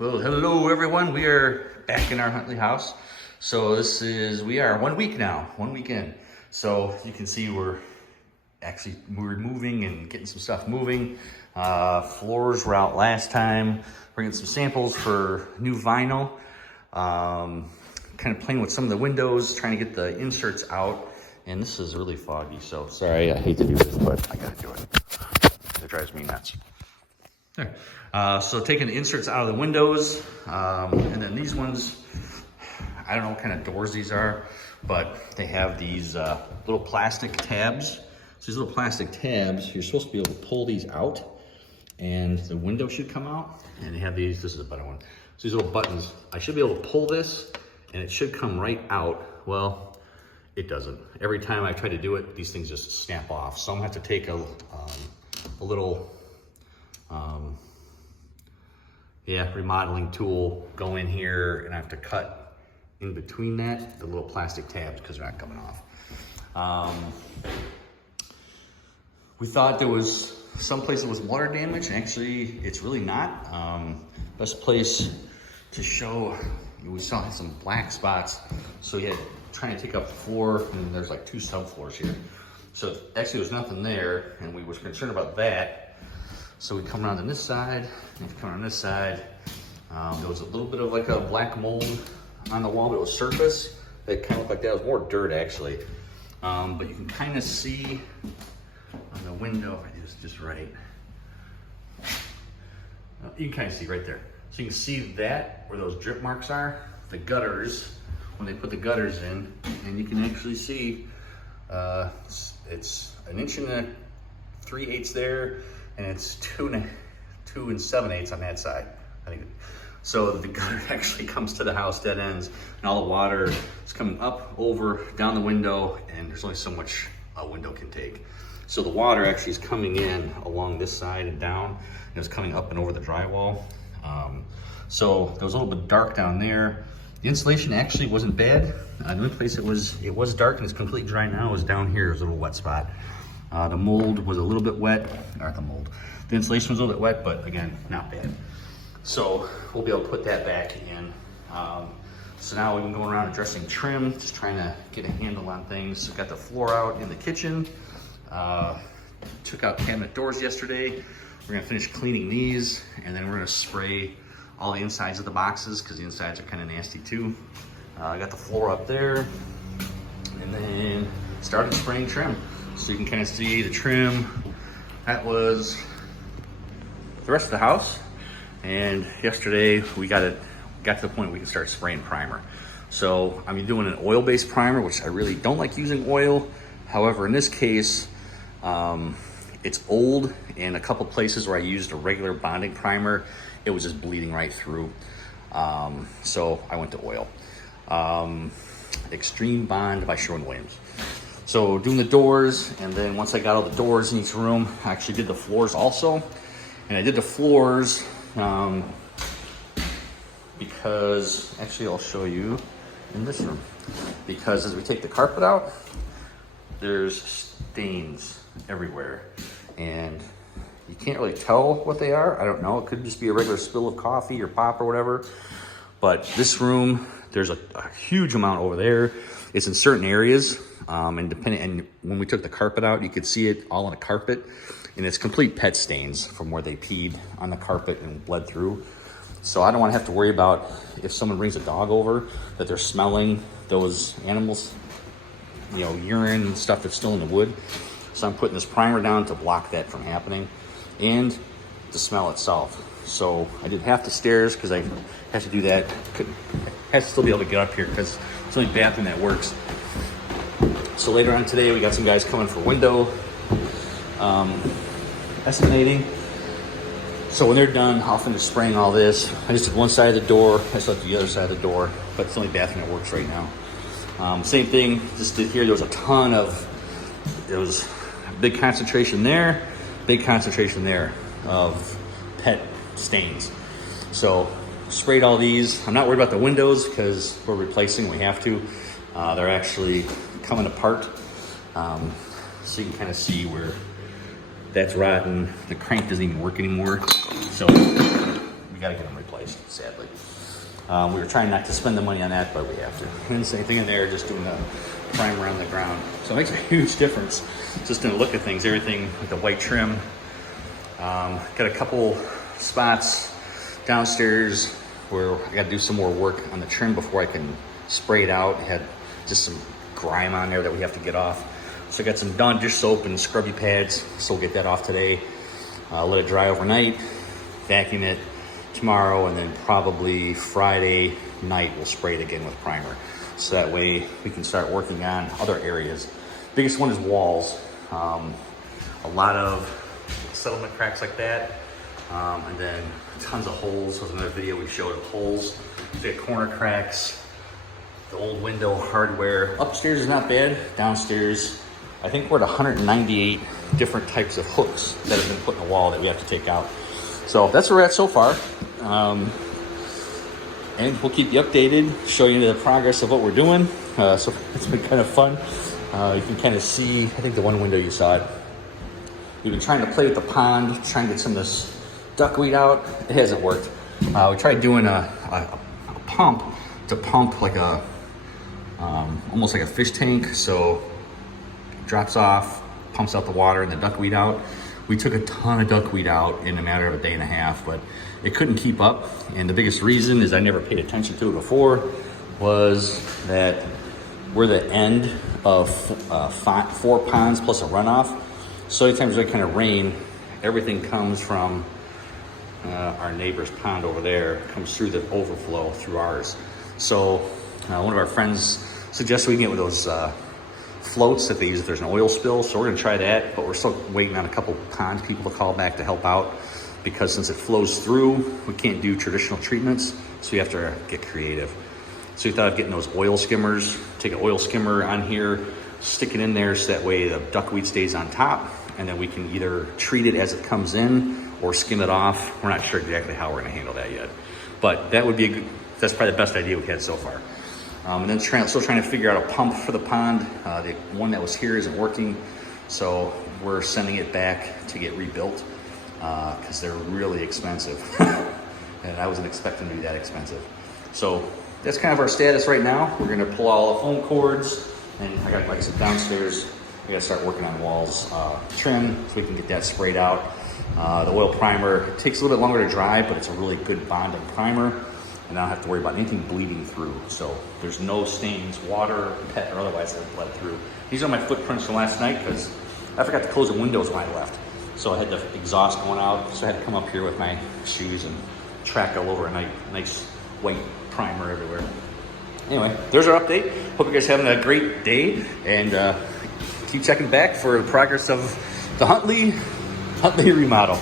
Well, hello everyone. We are back in our Huntley house. So we are 1 week now, 1 week in. So you can see we're moving and getting some stuff moving. Floors were out last time, bringing some samples for new vinyl. Kind of playing with some of the windows, trying to get the inserts out. And this is really foggy, so sorry, I hate to do this, but I gotta do it. It drives me nuts. There. So taking the inserts out of the windows, and then these ones, I don't know what kind of doors these are, but they have these little plastic tabs. So these little plastic tabs, you're supposed to be able to pull these out and the window should come out. And they have these, this is a better one. So these little buttons, I should be able to pull this and it should come right out. Well, it doesn't. Every time I try to do it, these things just snap off. So I'm gonna have to take a little, remodeling tool, go in here, and I have to cut in between that, the little plastic tabs, because they're not coming off. We thought there was some place that was water damage, and actually it's really not. Best place to show, we saw some black spots, so we had trying to take up the floor, and there's like 2 subfloors here. So actually there's nothing there, and we was concerned about that. So we come around on this side, and if you come around this side, there was a little bit of like a black mold on the wall, but it was surface. It kind of looked like that. It was more dirt actually. But you can kind of see on the window, if I do this just right, you can kind of see right there. So you can see that, where those drip marks are, the gutters, when they put the gutters in, and you can actually see it's 1 3/8 inches there, and it's 2 7/8 on that side, I think. So the gutter actually comes to the house, dead ends, and all the water is coming up, over, down the window, and there's only so much a window can take. So the water actually is coming in along this side and down, and it's coming up and over the drywall. So there was a little bit dark down there. The insulation actually wasn't bad. The only place it was dark and it's completely dry now is down here. There's a little wet spot. The mold was a little bit wet, or the insulation was a little bit wet, but again, not bad. So we'll be able to put that back in. So now we've been going around addressing trim, just trying to get a handle on things. So got the floor out in the kitchen. Took out cabinet doors yesterday. We're gonna finish cleaning these, and then we're gonna spray all the insides of the boxes, because the insides are kind of nasty too. I got the floor up there, and then started spraying trim. So you can kind of see the trim. That was the rest of the house. And yesterday we got to the point we can start spraying primer. So I'm doing an oil-based primer, which I really don't like using oil. However, in this case, it's old, and a couple places where I used a regular bonding primer, it was just bleeding right through. So I went to oil. Extreme Bond by Sherwin-Williams. So doing the doors, and then once I got all the doors in each room, I actually did the floors also. And I did the floors because, actually I'll show you in this room. Because as we take the carpet out, there's stains everywhere. And you can't really tell what they are. I don't know, it could just be a regular spill of coffee or pop or whatever. But this room, there's a huge amount over there. It's in certain areas, and when we took the carpet out, you could see it all on the carpet, and it's complete pet stains from where they peed on the carpet and bled through. So I don't want to have to worry about, if someone brings a dog over, that they're smelling those animals, urine and stuff that's still in the wood. So I'm putting this primer down to block that from happening, and the smell itself. So I did half the stairs because I had to do that. I had to still be able to get up here because it's the only bathroom that works. So later on today, we got some guys coming for window estimating. So when they're done, I'll finish spraying all this. I just did one side of the door. I still have the other side of the door, but it's the only bathroom that works right now. Same thing, just did here. There was a big concentration there, big concentration there of pet stains. So sprayed all these. I'm not worried about the windows because we're replacing, we have to. They're actually coming apart. So you can kind of see where that's rotten. The crank doesn't even work anymore. So we we gotta get them replaced, sadly. We were trying not to spend the money on that, but we have to. And same thing in there, just doing a primer on the ground. So it makes a huge difference just in the look of things, everything with the white trim. Got a couple spots downstairs where I got to do some more work on the trim before I can spray it out. It had just some grime on there that we have to get off. So I got some Dawn dish soap and scrubby pads, so we'll get that off today. Let it dry overnight, vacuum it tomorrow, and then probably Friday night we'll spray it again with primer. So that way we can start working on other areas. Biggest one is walls. A lot of settlement cracks like that. And then tons of holes. There was another video we showed of holes. So you got corner cracks, the old window hardware. Upstairs is not bad. Downstairs, I think we're at 198 different types of hooks that have been put in the wall that we have to take out. So that's where we're at so far. And we'll keep you updated, show you the progress of what we're doing. So it's been kind of fun. You can kind of see, I think the one window you saw it. We've been trying to play with the pond, trying to get some of this duckweed out. It hasn't worked. We tried doing a pump to pump like a, almost like a fish tank. So it drops off, pumps out the water and the duckweed out. We took a ton of duckweed out in a matter of a day and a half, but it couldn't keep up. And the biggest reason is I never paid attention to it before was that we're the end of 4 ponds plus a runoff. So anytime there's kind of rain, everything comes from our neighbor's pond over there, comes through the overflow through ours. So one of our friends suggested we can get with those floats that they use if there's an oil spill. So we're gonna try that, but we're still waiting on a couple pond people to call back to help out, because since it flows through, we can't do traditional treatments, so we have to get creative. So we thought of getting those oil skimmers, take an oil skimmer on here, stick it in there so that way the duckweed stays on top, and then we can either treat it as it comes in or skim it off. We're not sure exactly how we're gonna handle that yet, but that would be that's probably the best idea we've had so far. And then still trying to figure out a pump for the pond. The one that was here isn't working, so we're sending it back to get rebuilt because they're really expensive. And I wasn't expecting to be that expensive. So that's kind of our status right now. We're gonna pull all the foam cords, and I got, like I said, downstairs, we gotta start working on walls trim so we can get that sprayed out. The oil primer, it takes a little bit longer to dry, but it's a really good bonding primer. And I don't have to worry about anything bleeding through. So there's no stains, water, pet, or otherwise that bled through. These are my footprints from last night because I forgot to close the windows when I left. So I had the exhaust going out. So I had to come up here with my shoes and track all over a nice white primer everywhere. Anyway, there's our update. Hope you guys are having a great day, and keep checking back for the progress of the Huntley remodel.